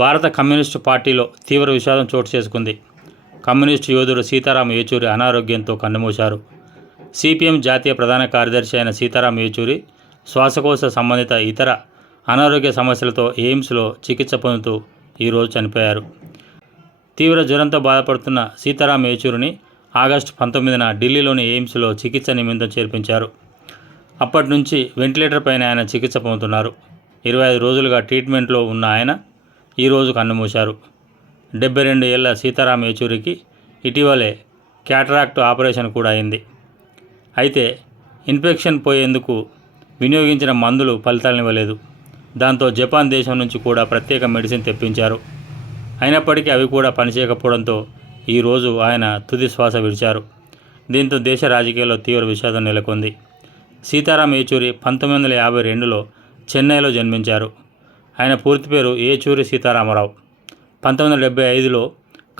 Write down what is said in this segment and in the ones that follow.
భారత కమ్యూనిస్టు పార్టీలో తీవ్ర విషాదం చోటు చేసుకుంది. కమ్యూనిస్టు యోధుడు సీతారాం యేచూరి అనారోగ్యంతో కన్నుమూశారు. సిపిఎం జాతీయ ప్రధాన కార్యదర్శి అయిన సీతారాం యేచూరి శ్వాసకోశ సంబంధిత ఇతర అనారోగ్య సమస్యలతో ఎయిమ్స్లో చికిత్స పొందుతూ ఈరోజు చనిపోయారు. తీవ్ర జ్వరంతో బాధపడుతున్న సీతారాం యేచూరిని ఆగస్టు 19న ఢిల్లీలోని ఎయిమ్స్లో చికిత్స నిమిత్తం చేర్పించారు. అప్పటి నుంచి వెంటిలేటర్ పైన ఆయన చికిత్స పొందుతున్నారు. 25 రోజులుగా ట్రీట్మెంట్లో ఉన్న ఆయన ఈరోజు కన్నుమూశారు. 72 ఏళ్ల సీతారాం యేచూరికి ఇటీవలే క్యాటరాక్ట్ ఆపరేషన్ కూడా అయింది. అయితే ఇన్ఫెక్షన్ పోయేందుకు వినియోగించిన మందులు ఫలితాలనివ్వలేదు. దాంతో జపాన్ దేశం నుంచి కూడా ప్రత్యేక మెడిసిన్ తెప్పించారు. అయినప్పటికీ అవి కూడా పనిచేయకపోవడంతో ఈరోజు ఆయన తుది శ్వాస విడిచారు. దీంతో దేశ రాజకీయాల్లో తీవ్ర విషాదం నెలకొంది. సీతారాం యేచూరి 1952లో చెన్నైలో జన్మించారు. ఆయన పూర్తి పేరు యేచూరి సీతారామరావు. 1975లో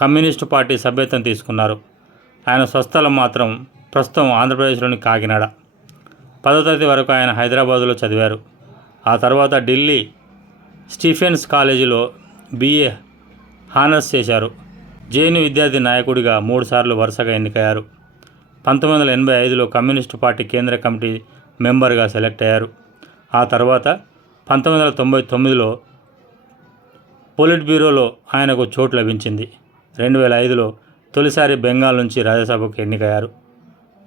కమ్యూనిస్టు పార్టీ సభ్యత్వం తీసుకున్నారు. ఆయన స్వస్థలం మాత్రం ప్రస్తుతం ఆంధ్రప్రదేశ్లోని కాకినాడ. 10వ తరగతి వరకు ఆయన హైదరాబాదులో చదివారు. ఆ తర్వాత ఢిల్లీ స్టీఫెన్స్ కాలేజీలో BA హానర్స్ చేశారు. జేఎన్యూ విద్యార్థి నాయకుడిగా 3 సార్లు వరుసగా ఎన్నికయ్యారు. 1985లో కమ్యూనిస్టు పార్టీ కేంద్ర కమిటీ మెంబర్గా సెలెక్ట్ అయ్యారు. ఆ తర్వాత 1999లో పొలిట్ బ్యూరోలో ఆయనకు చోటు లభించింది. 2005లో తొలిసారి బెంగాల్ నుంచి రాజ్యసభకు ఎన్నికయ్యారు.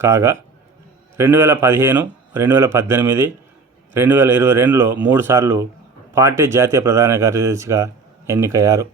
కాగా 2015, 2018, 2022లో 3 సార్లు పార్టీ జాతీయ ప్రధాన కార్యదర్శిగా ఎన్నికయ్యారు.